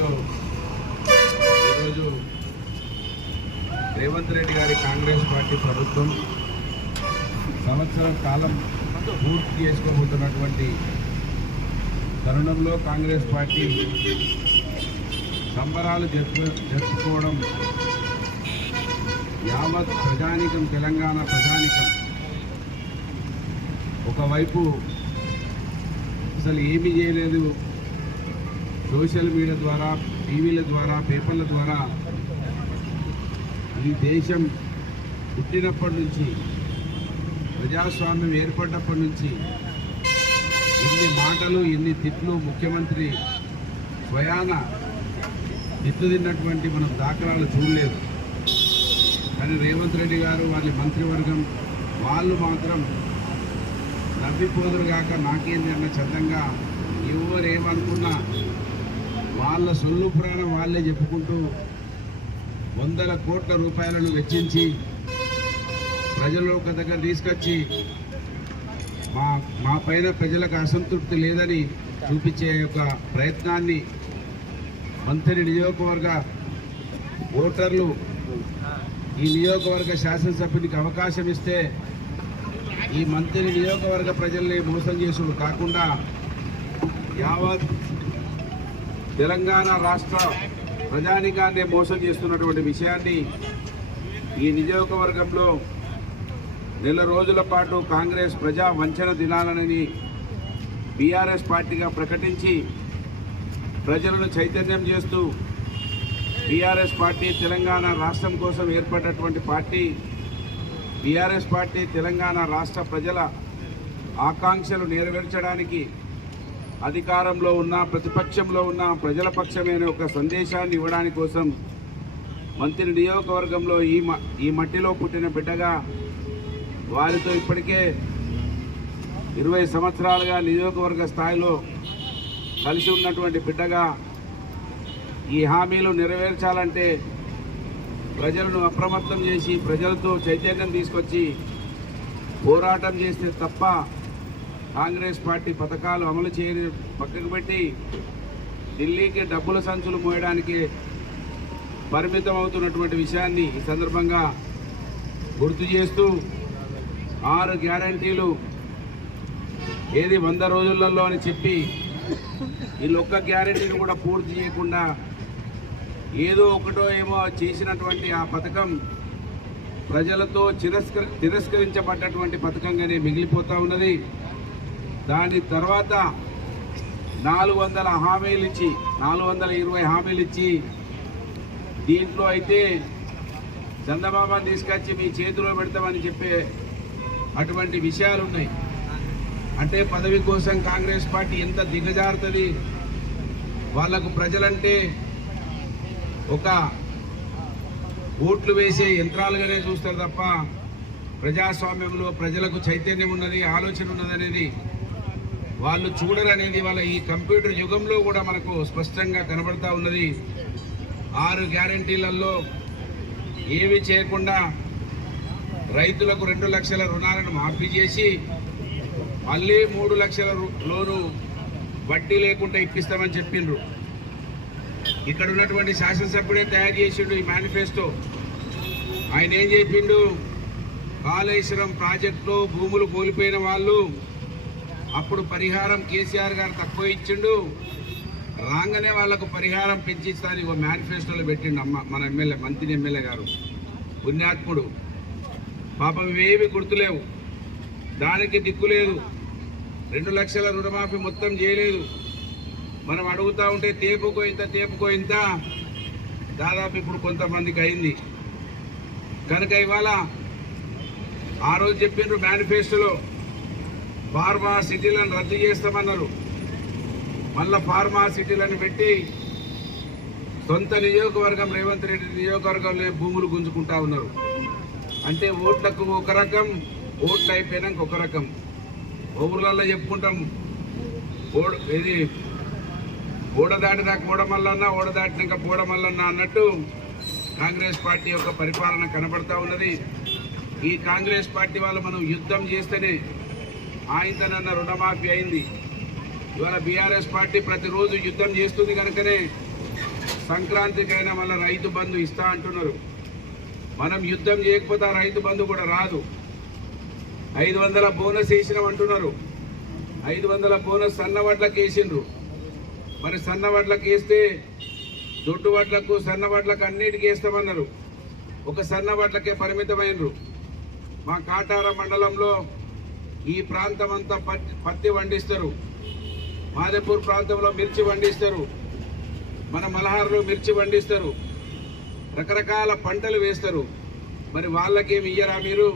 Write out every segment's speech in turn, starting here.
పార్టీలో ఈరోజు రేవంత్ రెడ్డి గారి కాంగ్రెస్ పార్టీ ప్రభుత్వం సంవత్సరం కాలం పూర్తి చేసుకోబోతున్నటువంటి తరుణంలో కాంగ్రెస్ పార్టీ సంబరాలు జరుపుకోవడం యావత్ ప్రజానికం, తెలంగాణ ప్రజానికం ఒకవైపు అసలు ఏమీ చేయలేదు, సోషల్ మీడియా ద్వారా, టీవీల ద్వారా, పేపర్ల ద్వారా ఈ దేశం పుట్టినప్పటి నుంచి, ప్రజాస్వామ్యం ఏర్పడినప్పటి నుంచి ఎన్ని మాటలు, ఎన్ని తిట్లు ముఖ్యమంత్రి స్వయాన తిట్లు తిన్నటువంటి మనం దాఖలాలు చూడలేదు. కానీ రేవంత్ రెడ్డి గారు, వాళ్ళ మంత్రివర్గం వాళ్ళు మాత్రం నవ్విపోదురుగాక నాకేంది అన్న చందంగా ఎవరేమనుకున్నా వాళ్ళ సొల్లు పురాణం వాళ్ళే చెప్పుకుంటూ వందల కోట్ల రూపాయలను వెచ్చించి ప్రజల్లో ఒక దగ్గర తీసుకొచ్చి మా పైన ప్రజలకు అసంతృప్తి లేదని చూపించే ఒక ప్రయత్నాన్ని మంత్రి నియోజకవర్గ ఓటర్లు ఈ నియోజకవర్గ శాసనసభ్యునికి అవకాశం ఇస్తే ఈ మంత్రి నియోజకవర్గ ప్రజల్ని మోసం చేసుడు కాకుండా యావత్ తెలంగాణ రాష్ట్ర ప్రజానికాన్ని మోసం చేస్తున్నటువంటి విషయాన్ని ఈ నియోజకవర్గంలో నెల రోజుల పాటు కాంగ్రెస్ ప్రజా వంచన దినాలని బీఆర్ఎస్ పార్టీగా ప్రకటించి ప్రజలను చైతన్యం చేస్తూ బీఆర్ఎస్ పార్టీ తెలంగాణ రాష్ట్రం కోసం ఏర్పడినటువంటి పార్టీ. బీఆర్ఎస్ పార్టీ తెలంగాణ రాష్ట్ర ప్రజల ఆకాంక్షలు నెరవేర్చడానికి అధికారంలో ఉన్న, ప్రతిపక్షంలో ఉన్న ప్రజల పక్షమైన ఒక సందేశాన్ని ఇవ్వడానికి కోసం మంత్రి నియోజకవర్గంలో ఈ మట్టిలో పుట్టిన బిడ్డగా వారితో ఇప్పటికే 20 సంవత్సరాలుగా నియోజకవర్గ స్థాయిలో కలిసి ఉన్నటువంటి బిడ్డగా ఈ హామీలు నెరవేర్చాలంటే ప్రజలను అప్రమత్తం చేసి ప్రజలతో చైతన్యం తీసుకొచ్చి పోరాటం చేస్తే తప్ప కాంగ్రెస్ పార్టీ పథకాలు అమలు చేయని పక్కకు పెట్టి ఢిల్లీకి డబ్బుల సంచులు మోయడానికి పరిమితం అవుతున్నటువంటి విషయాన్ని ఈ సందర్భంగా గుర్తు చేస్తూ 6 గ్యారంటీలు ఏది 100 రోజులలో అని చెప్పి వీళ్ళు ఒక్క గ్యారంటీని కూడా పూర్తి చేయకుండా ఏదో ఒకటో ఏమో చేసినటువంటి ఆ పథకం ప్రజలతో తిరస్కరించబడ్డటువంటి పథకంగానే మిగిలిపోతూ ఉన్నది. దాని తర్వాత 400 హామీలు ఇచ్చి 420 హామీలు ఇచ్చి దీంట్లో అయితే చందమామని తీసుకొచ్చి మీ చేతిలో పెడతామని చెప్పే అటువంటి విషయాలు ఉన్నాయి. అంటే పదవి కోసం కాంగ్రెస్ పార్టీ ఎంత దిగజారుతుంది. వాళ్లకు ప్రజలంటే ఒక ఓట్లు వేసే యంత్రాలుగానే చూస్తారు తప్ప ప్రజాస్వామ్యంలో ప్రజలకు చైతన్యం ఉన్నది, ఆలోచన ఉన్నది అనేది వాళ్ళు చూడరు అనేది వాళ్ళ ఈ కంప్యూటర్ యుగంలో కూడా మనకు స్పష్టంగా కనబడతా ఉన్నది. 6 గ్యారంటీలలో ఏవి చేయకుండా రైతులకు 2 లక్షల రుణాలను మాఫీ చేసి మళ్ళీ 3 లక్షల లోను వడ్డీ లేకుండా ఇప్పిస్తామని చెప్పిండ్రు. ఇక్కడ ఉన్నటువంటి శాసనసభ్యుడే తయారు చేసిండు ఈ మేనిఫెస్టో. ఆయన ఏం చెప్పిండు, కాళేశ్వరం ప్రాజెక్టులో భూములు కోల్పోయిన వాళ్ళు అప్పుడు పరిహారం కేసీఆర్ గారు తక్కువ ఇచ్చిండు, రాగానే వాళ్లకు పరిహారం పెంచిస్తాను ఒక మేనిఫెస్టోలో పెట్టిండు మన ఎమ్మెల్యే, మంత్రి ఎమ్మెల్యే గారు పుణ్యాత్ముడు. పాపం ఇవేవి గుర్తులేవు, దానికి దిక్కు లేదు. 2 లక్షల రుణమాఫీ మొత్తం చేయలేదు. మనం అడుగుతూ ఉంటే తేపుకో ఇంత దాదాపు ఇప్పుడు కొంతమందికి అయింది. కనుక ఇవాళ ఆ రోజు చెప్పిండ్రు మేనిఫెస్టోలో ఫార్మా సిటీలను రద్దు చేస్తామన్నారు. మళ్ళా ఫార్మా సిటీలను పెట్టి సొంత నియోజకవర్గం రేవంత్ రెడ్డి నియోజకవర్గంలో భూములు గుంజుకుంటా ఉన్నారు. అంటే ఓట్లకు ఒక రకం, ఓట్లు అయిపోయినాక ఒక రకం. ఊర్లలో చెప్పుకుంటాం ఇది ఓడదాటినాక ఓడమల్లన్నా, ఓడదాటినాక పోడమల్లన్నా అన్నట్టు కాంగ్రెస్ పార్టీ యొక్క పరిపాలన కనబడతా ఉన్నది. ఈ కాంగ్రెస్ పార్టీ వాళ్ళు మనం యుద్ధం చేస్తేనే ఆయనతోనన్న రుణమాఫీ అయింది. ఇవాళ బీఆర్ఎస్ పార్టీ ప్రతిరోజు యుద్ధం చేస్తుంది కనుకనే సంక్రాంతికైనా మళ్ళీ రైతు బంధు ఇస్తా అంటున్నారు. మనం యుద్ధం చేయకపోతే ఆ రైతు బంధు కూడా రాదు. 500 బోనస్ వేసినాం అంటున్నారు. 500 బోనస్ సన్న వడ్లకు వేసిండ్రు. మరి సన్న వడ్లకు వేస్తే దొడ్డు వడ్లకు సన్న వడ్లకు అన్నిటికీ వేస్తామన్నారు. ఒక సన్న వడ్లకే పరిమితమైనరు. మా కాటారం మండలంలో ఈ ప్రాంతం అంతా పత్తి పండిస్తారు. మాదేపూర్ ప్రాంతంలో మిర్చి పండిస్తారు. మన మలహార్లో మిర్చి పండిస్తారు. రకరకాల పంటలు వేస్తారు. మరి వాళ్ళకేమి ఇయ్యరా మీరు?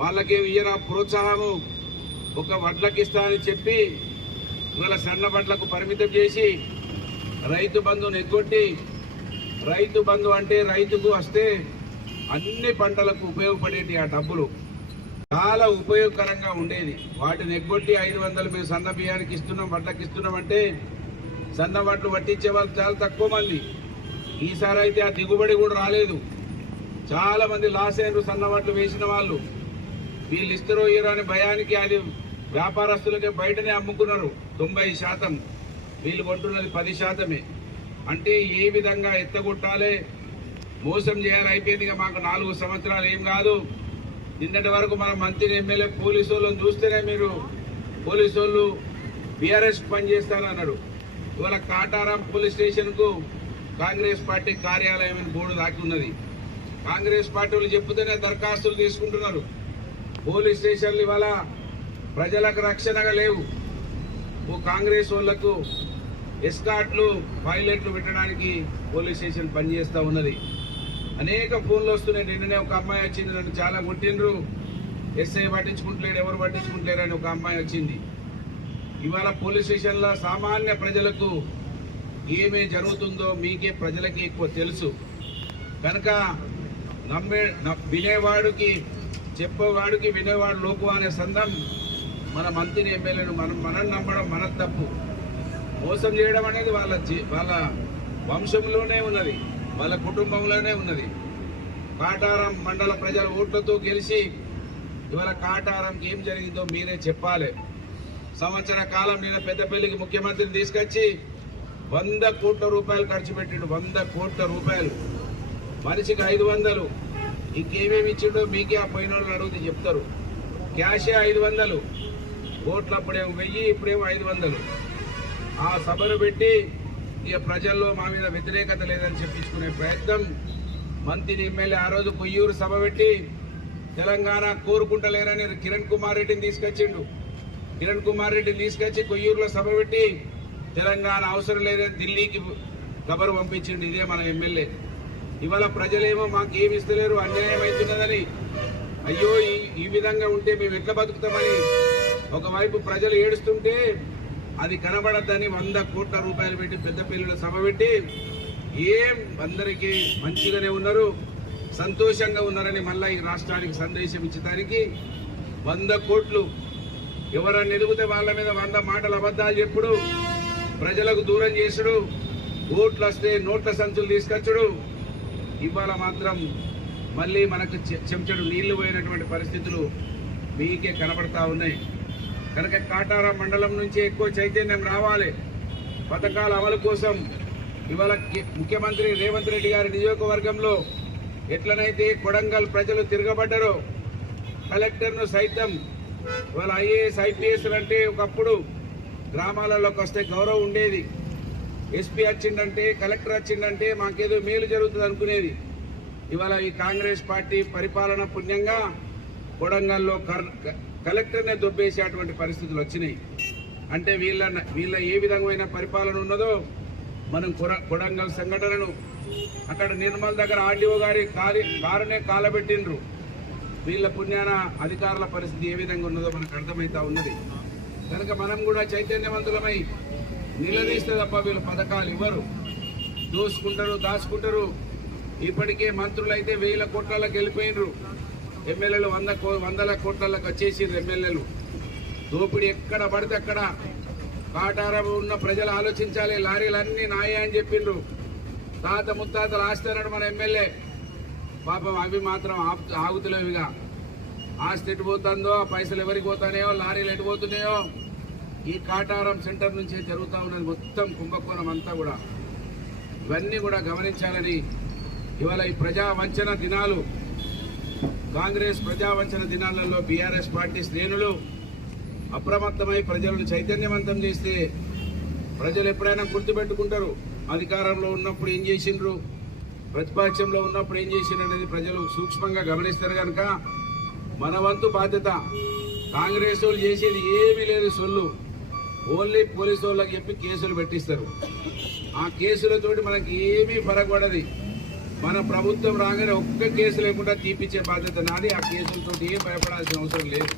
వాళ్ళకేమి ఇయ్యరా ప్రోత్సాహము? ఒక వడ్లకి ఇస్తా అని చెప్పి ఇవాళ సన్న వడ్లకు పరిమితం చేసి రైతు బంధుని ఎగ్గొట్టి, రైతు బంధు అంటే రైతుకు వస్తే అన్ని పంటలకు ఉపయోగపడేటి ఆ డబ్బులు చాలా ఉపయోగకరంగా ఉండేది. వాటిని ఎగ్గొట్టి 500 మేము సన్న బియ్యానికి ఇస్తున్నాం, వడ్లకి ఇస్తున్నాం అంటే సన్న వడ్లు పట్టించే వాళ్ళు చాలా తక్కువ మంది. ఈసారి అయితే ఆ దిగుబడి కూడా రాలేదు. చాలా మంది లాస్ అయినారు సన్న వడ్లు వేసిన వాళ్ళు. వీళ్ళు ఇస్తారో ఇయ్యరో అని భయానికి అది వ్యాపారస్తులకే బయటనే అమ్ముకున్నారు 90%. వీళ్ళు కొంటున్నది 10%. అంటే ఏ విధంగా ఎత్తగొట్టాలి, మోసం చేయాలి అయిపోయింది. మాకు 4 సంవత్సరాలు ఏం కాదు. నిన్నటి వరకు మన మంత్రి ఎమ్మెల్యే పోలీసు వాళ్ళని చూస్తేనే మీరు పోలీసు వాళ్ళు బీఆర్ఎస్ పనిచేస్తానన్నాడు. ఇవాళ కాటారం పోలీస్ స్టేషన్కు కాంగ్రెస్ పార్టీ కార్యాలయం బోర్డు దాకి ఉన్నది. కాంగ్రెస్ పార్టీ వాళ్ళు చెప్తేనే దరఖాస్తులు తీసుకుంటున్నారు. పోలీస్ స్టేషన్లు ఇవాళ ప్రజలకు రక్షణగా లేవు. కాంగ్రెస్ వాళ్లకు ఎస్కాట్లు, పైలట్లు పెట్టడానికి పోలీస్ స్టేషన్ పనిచేస్తూ ఉన్నది. అనేక ఫోన్లు వస్తున్నాయి. నిన్ననే ఒక అమ్మాయి వచ్చింది, నన్ను చాలా కొట్టిండ్రు. ఎస్ఐ పట్టించుకుంటలేడు, ఎవరు పట్టించుకుంటలేరు అని ఒక అమ్మాయి వచ్చింది. ఇవాళ పోలీస్ స్టేషన్లో సామాన్య ప్రజలకు ఏమే జరుగుతుందో మీకే ప్రజలకి ఎక్కువ తెలుసు కనుక వినేవాడికి చెప్పేవాడికి వినేవాడు లోకు అనే సందం మన మంత్రిని ఎమ్మెల్యేను మనం నమ్మడం మన తప్పు. మోసం చేయడం అనేది వాళ్ళ వంశంలోనే ఉన్నది, వాళ్ళ కుటుంబంలోనే ఉన్నది. కాటారం మండల ప్రజల ఓట్లతో గెలిచి ఇవాళ కాటారంకి ఏం జరిగిందో మీరే చెప్పాలి. సంవత్సర కాలం నేను పెద్దపల్లికి ముఖ్యమంత్రిని తీసుకొచ్చి 100 కోట్ల రూపాయలు ఖర్చు పెట్టిండు. 100 కోట్ల రూపాయలు, మనిషికి 500. ఇంకేమేమి ఇచ్చిండో మీకే ఆ పోయిన వాళ్ళు అడిగితే చెప్తారు. క్యాషే 500, ఓట్లు అప్పుడేమో 1000, ఇప్పుడేమో 500. ఆ సభను పెట్టి ఇక ప్రజల్లో మా మీద వ్యతిరేకత లేదని చెప్పించుకునే ప్రయత్నం మంత్రి ఎమ్మెల్యే ఆ రోజు కొయ్యూరు సభ పెట్టి తెలంగాణ కోరుకుంటలేరని కిరణ్ కుమార్ రెడ్డిని తీసుకొచ్చిండు. కిరణ్ కుమార్ రెడ్డిని తీసుకొచ్చి కొయ్యూరులో సభ పెట్టి తెలంగాణ అవసరం లేదని ఢిల్లీకి ఖబరు పంపించిండు. ఇదే మన ఎమ్మెల్యే. ఇవాళ ప్రజలేమో మాకు ఏమి ఇస్తలేరు, అన్యాయం అవుతున్నదని, అయ్యో ఈ విధంగా ఉంటే మేము ఎట్లా బతుకుతామని ఒకవైపు ప్రజలు ఏడుస్తుంటే అది కనబడద్దని 100 కోట్ల రూపాయలు పెట్టి పెద్దపల్లిలో సభ పెట్టి ఏం అందరికీ మంచిగానే ఉన్నారు, సంతోషంగా ఉన్నారని మళ్ళీ ఈ రాష్ట్రానికి సందేశం ఇచ్చడానికి 100 కోట్లు ఎవరన్నా ఎదుగుతే వాళ్ళ మీద 100 మాటలు అబద్ధాలు చెప్పుడు, ప్రజలకు దూరం చేసుడు, ఓట్లు వస్తే నోట్ల సంచులు తీసుకొచ్చుడు. ఇవాళ మాత్రం మళ్ళీ మనకు చెంచడు నీళ్లు పోయినటువంటి పరిస్థితులు మీకే కనబడతా ఉన్నాయి. కనుక కాటారం మండలం నుంచి ఎక్కువ చైతన్యం రావాలి. పథకాల అమలు కోసం ఇవాళ ముఖ్యమంత్రి రేవంత్ రెడ్డి గారి నియోజకవర్గంలో ఎట్లనైతే కొడంగల్ ప్రజలు తిరగబడ్డారో, కలెక్టర్ను సైతం ఇవాళ ఐఏఎస్ ఐపీఎస్ అంటే ఒకప్పుడు గ్రామాలలోకి వస్తే గౌరవం ఉండేది. ఎస్పీ వచ్చిందంటే, కలెక్టర్ వచ్చిందంటే మాకేదో మేలు జరుగుతుంది అనుకునేది. ఇవాళ ఈ కాంగ్రెస్ పార్టీ పరిపాలన పుణ్యంగా కొడంగల్లో కలెక్టర్నే దొబ్బేసేటువంటి పరిస్థితులు వచ్చినాయి. అంటే వీళ్ళ ఏ విధమైన పరిపాలన ఉన్నదో మనం కొడంగల్ సంఘటనను అక్కడ నిర్మల్ దగ్గర ఆర్డీఓ గారి కారునే కాలబెట్టిండ్రు. వీళ్ళ పుణ్యాన అధికారుల పరిస్థితి ఏ విధంగా ఉన్నదో మనకు అర్థమవుతా ఉన్నది. కనుక మనం కూడా చైతన్యవంతులమై నిలదీస్తే తప్ప వీళ్ళు పథకాలు ఇవ్వరు, దోసుకుంటారు, దాచుకుంటారు. ఇప్పటికే మంత్రులు అయితే 1000 కోట్లకి వెళ్ళిపోయినరు, ఎమ్మెల్యేలు 100 కోట్లకి వచ్చేసిండ్రు. ఎమ్మెల్యేలు దోపిడీ ఎక్కడ పడితే అక్కడ. కాటారం ఉన్న ప్రజలు ఆలోచించాలి, లారీలన్నీ నాయే అని చెప్పిండ్రు. తాత ముత్తాతలు ఆస్తాడు మన ఎమ్మెల్యే. పాపం అవి మాత్రం ఆగుతలేవుగా. ఆస్తి ఎటు పోతుందో, పైసలు ఎవరికి పోతానేయో, లారీలు ఎటు పోతున్నాయో ఈ కాటారం సెంటర్ నుంచే జరుగుతూ ఉన్నది మొత్తం కుంభకోణం అంతా కూడా. ఇవన్నీ కూడా గమనించాలని ఇవాళ ఈ ప్రజా వంచన దినాలు, కాంగ్రెస్ ప్రజా వంచన దినాలలో బీఆర్ఎస్ పార్టీ శ్రేణులు అప్రమత్తమై ప్రజలను చైతన్యవంతం చేస్తే ప్రజలు ఎప్పుడైనా గుర్తుపెట్టుకుంటారు. అధికారంలో ఉన్నప్పుడు ఏం చేసిండ్రు, ప్రతిపక్షంలో ఉన్నప్పుడు ఏం చేసిండ్రు అనేది ప్రజలు సూక్ష్మంగా గమనిస్తారు. కనుక మన వంతు బాధ్యత. కాంగ్రెస్ వాళ్ళు చేసేది ఏమీ లేదు, సొల్లు. ఓన్లీ పోలీసు వాళ్ళకి చెప్పి కేసులు పెట్టిస్తారు. ఆ కేసులతోటి మనకి ఏమీ ఫరకపడది. మన ప్రభుత్వం రాగానే ఒక్క కేసు లేకుండా తీపిచ్చే బాధ్యత నాది. ఆ కేసులతోటి ఏం భయపడాల్సిన అవసరం లేదు.